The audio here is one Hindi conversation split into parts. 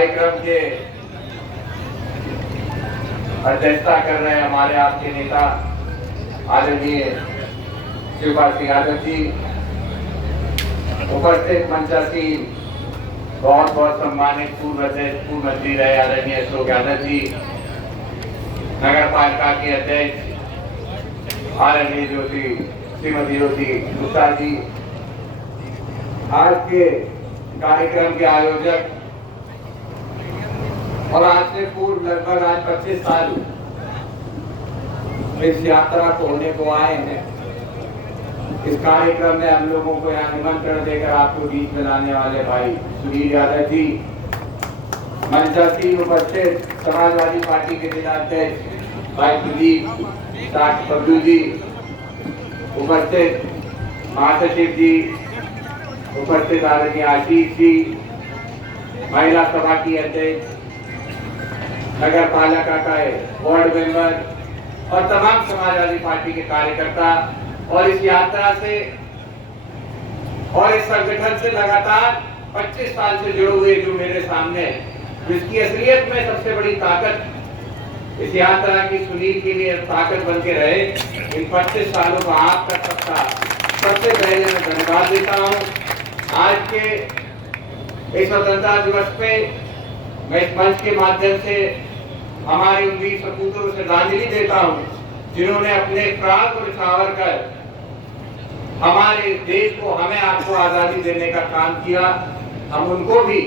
कार्यक्रम के अध्यक्षता कर रहे हैं हमारे आपके नेता आदरणीय शिवपाल सिंह यादव जी, उपस्थित मंचासीन बहुत बहुत सम्मानित पूर्व अध्यक्ष पूर्व मंत्री रहे आदरणीय अशोक यादव जी, नगर पालिका के अध्यक्ष आदरणीय श्रीमती ज्योति गुप्ता जी, आज के कार्यक्रम के आयोजक और आज से पूर्व लगभग आज 25 साल इस यात्रा को होने को आए हैं। इस कार्यक्रम में हम लोगों को यहाँ निमंत्रण देकर आपको बीच में लाने वाले भाई सुनील यादव जी, मंचासीन उपस्थित समाजवादी पार्टी के जिलाध्यक्ष भाई प्रदीप पब्लू जी, उपस्थित महासचिव जी, उपस्थित आदरणीय आशीष जी, महिला सभा की अध्यक्ष, नगर पालिका का वार्ड मेंबर और तमाम समाजवादी पार्टी के कार्यकर्ता और इस यात्रा से और इस संगठन से लगातार 25 साल से जुड़े हुए जो मेरे सामने, जिसकी असलियत में सबसे बड़ी ताकत इस यात्रा की सुनील के लिए ताकत बन के रहे, इन 25 सालों का आपका सबसे पहले मैं धन्यवाद देता हूँ। आज के इस स्वतंत्रता दिवस पे मैं इस मंच के माध्यम से हमारे उन वीर सपूतों को श्रद्धांजलि देता हूँ, जिन्होंने अपने प्राण को न्यौछावर कर हमारे देश को, हमें आपको आजादी देने का काम किया। हम उनको भी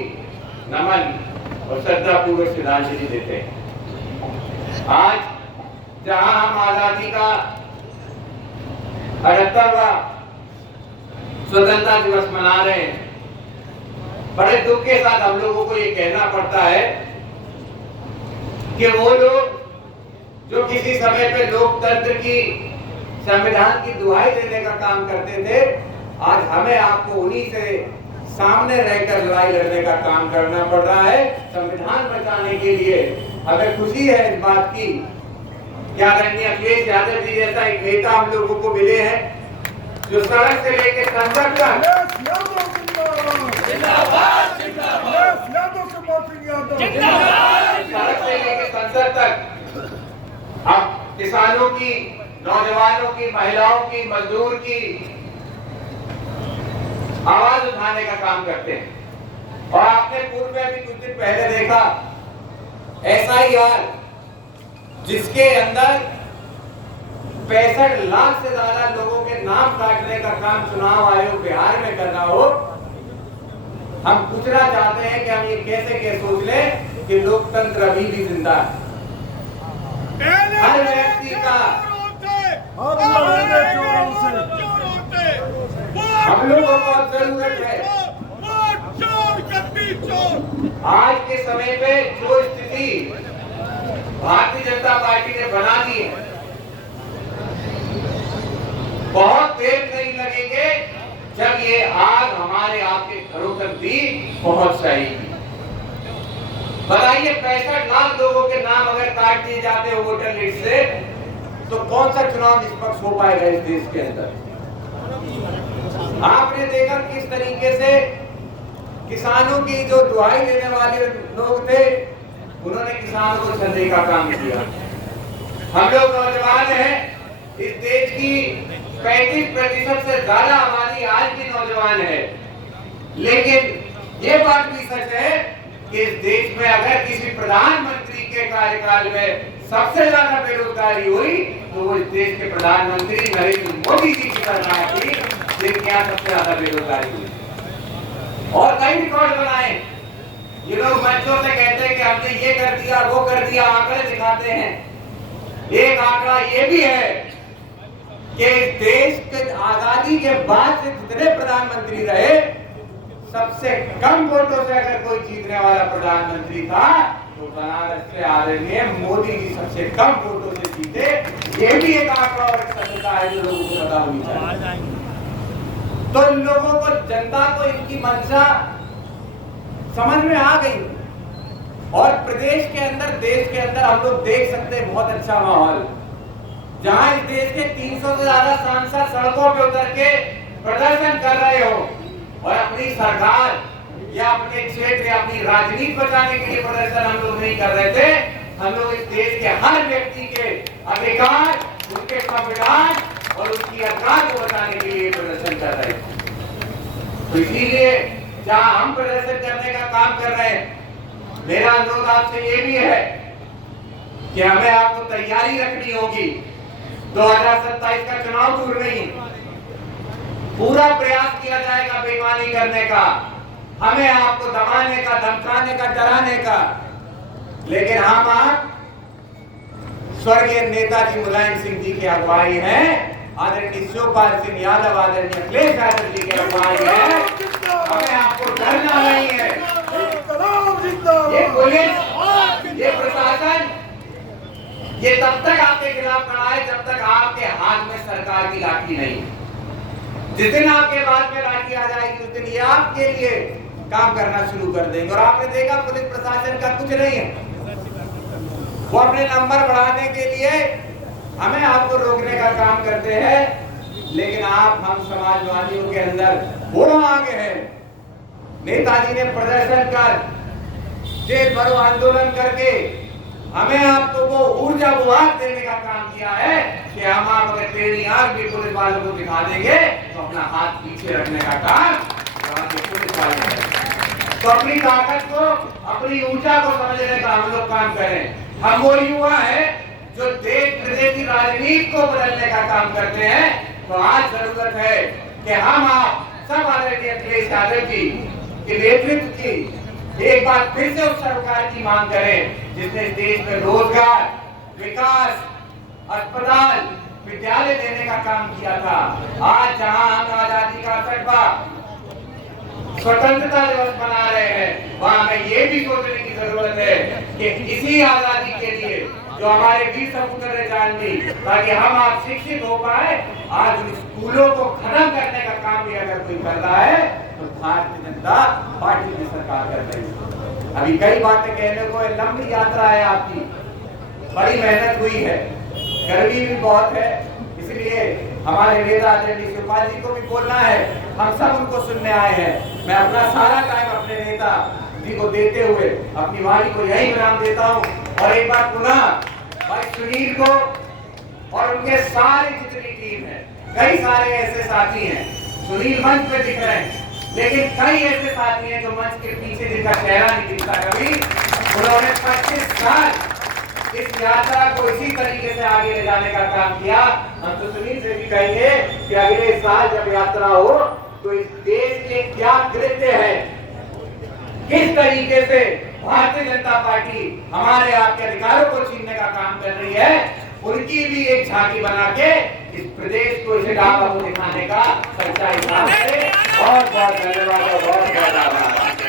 नमन और श्रद्धापूर्वक श्रद्धांजलि देते हैं। आज जहां हम आजादी का 78वां स्वतंत्रता दिवस मना रहे हैं, बड़े दुख के साथ हम लोगों को ये कहना पड़ता है कि वो लोग जो किसी समय पे लोकतंत्र की, संविधान की दुहाई देने का काम करते थे, आज हमें आपको उन्हीं से सामने रहकर लड़ाई लड़ने का काम करना पड़ रहा है संविधान बचाने के लिए। हमें खुशी है इस बात की कि आदरणीय अखिलेश यादव जी जैसा एक नेता हम लोगों को मिले हैं, जो सड़क से लेकर संसद तक, सड़क से लेकर संसद तक अब किसानों की, नौजवानों की, महिलाओं की, मजदूर की आवाज उठाने का काम करते हैं। और आपने पूर्व में भी कुछ दिन पहले देखा SIR, जिसके अंदर 65 लाख से ज्यादा लोगों के नाम काटने का काम चुनाव आयोग बिहार में कर रहा हो। हम पूछना चाहते हैं कि हम ये कैसे सोच लें कि लोकतंत्र अभी भी जिंदा है। हर व्यक्ति का, हम लोगों को जरूरत है। आज के समय पे जो स्थिति भारतीय जनता पार्टी ने बना दी है, बहुत देर नहीं लगेंगे जब ये आग हमारे आपके घरों तक भी पहुंच जाएगी। बताइए, 65 लाख लोगों के नाम अगर काट दिए जाते हो वोटर लिस्ट से, तो कौन सा चुनाव निष्पक्ष हो पाएगा इस देश के अंदर? आपने देखा किस तरीके से किसानों की जो दुहाई देने वाले लोग थे, उन्होंने किसानों को छलने का काम किया। हम लोग नौजवान हैं, इस देश की 35% से ज्यादा आबादी आज की नौजवान है, लेकिन ये बात भी सच है कि इस देश में अगर किसी प्रधानमंत्री के कार्यकाल में सबसे ज्यादा बेरोजगारी हुई तो वो इस देश के प्रधानमंत्री नरेंद्र मोदी जी की सरकार थी, जिनके यहाँ सबसे ज्यादा बेरोजगारी हुई। और कई रिकॉर्ड बनाए, ये लोग मंचों से कहते हैं कि हमने ये कर दिया, वो कर दिया, आंकड़े दिखाते हैं। एक आंकड़ा ये भी है कि देश के आजादी के बाद से जितने प्रधानमंत्री रहे, सबसे कम वोटों से अगर कोई जीतने वाला प्रधानमंत्री था तो बनारस से आदरणीय मोदी जी सबसे कम वोटों से जीते। ये भी एक आंकड़ा और सत्यता है जो लोगों को पता होनी चाहिए। तो इन लोगों को, जनता को इनकी मंशा समझ में आ गई। और प्रदेश के अंदर, देश के अंदर हम लोग देख सकते हैं बहुत अच्छा माहौल, जहां इस देश के 300 से ज्यादा सांसद सड़कों पे उतर के प्रदर्शन कर रहे हो और अपनी सरकार या अपने क्षेत्र या अपनी राजनीति बचाने के लिए प्रदर्शन हम लोग नहीं कर रहे थे। हम लोग इस देश के हर व्यक्ति के अधिकार, उनके संविधान और उनकी अधिकार को बचाने के लिए प्रदर्शन कर रहे थे। तो इसीलिए जहां हम प्रदर्शन करने का काम कर रहे हैं, मेरा अनुरोध आपसे ये भी है कि हमें आपको तैयारी रखनी होगी। 2027 का चुनाव दूर नहीं, पूरा प्रयास किया जाएगा बेईमानी करने का, हमें आपको दबाने का, धमकाने का, डराने का। लेकिन हम आप स्वर्गीय नेताजी मुलायम सिंह जी की अगुवाई है, आदरणीय शिवपाल सिंह यादव, आदरणीय अखिलेश यादव जी की अगुवाई है, हमें आपको डरना नहीं है। ये पुलिस, ये प्रशासन, ये तब तक आपके खिलाफ खड़ा है जब तक आपके हाथ में सरकार की लाठी नहीं। जिस दिन आपके हाथ में लाठी आ जाएगी, उस दिन ये आपके लिए काम करना शुरू कर देंगे। और आपने देखा पुलिस प्रशासन का कुछ नहीं है, वो अपने नंबर बढ़ाने के लिए हमें आपको रोकने का काम करते हैं। लेकिन आप, हम समाजवादियों के अंदर वो आगे हैं। नेताजी ने प्रदर्शन कर, जेल भरो आंदोलन करके हमें आपको वो ऊर्जा बुहार देने का काम किया है कि हम आप अगर टेढ़ी आंख भी पुलिस वालों को दिखा देंगे तो अपना हाथ पीछे रखने का काम पुलिस वाले करें। तो अपनी ताकत को, अपनी ऊर्जा को समझने का हम लोग काम करें। हम वो युवा है जो देश प्रदेश की राजनीति को बदलने का काम करते हैं। तो आज जरूरत है कि हम आप सब आदरणीय अखिलेश यादव जी के नेतृत्व की एक बार फिर से उस सरकार की मांग करें जिसने देश में रोजगार, विकास, अस्पताल, विद्यालय देने का काम किया था। आज जहां हम आजादी का 60वां स्वतंत्रता दिवस मना रहे हैं, वहां हमें ये भी सोचने की जरूरत है कि इसी आजादी के लिए जो हमारे वीर सपूत ने जान दी ताकि हम आप शिक्षित हो पाए, आज उन स्कूलों को खत्म करने का काम भी अगर कोई कर रहा है तो भारतीय जनता पार्टी की सरकार कर रही है। अभी कई बातें कहने को, लंबी यात्रा है आपकी, बड़ी मेहनत हुई है, गर्मी भी बहुत है, इसलिए हमारे नेता आदरणीय शिवपाल जी को भी बोलना है, हम सब उनको सुनने आए हैं। मैं अपना सारा टाइम अपने नेता जी को देते हुए अपनी वाणी को यही विराम देता हूँ। और एक बार पुनः भाई सुनील को और उनके सारी जितनी टीम है, कई सारे ऐसे साथी हैं, सुनील मंच पे दिख रहे हैं, लेकिन कई ऐसे साथी हैं जो मंच के पीछे जिनका चेहरा नहीं दिखता कभी, उन्होंने 25 साल इस यात्रा को इसी तरीके से आगे ले जाने का काम किया। हम तो सुनील से भी कहेंगे कि अगले साल जब यात्रा हो तो इस देश के क्या कृत्य है, किस तरीके से भारतीय जनता पार्टी हमारे आपके अधिकारों को छीनने का काम कर रही है, उनकी भी एक झांकी बना के इस प्रदेश को, इसे डाका को दिखाने का सच्चाई काम है। बहुत बहुत धन्यवाद और बहुत बहुत आभार।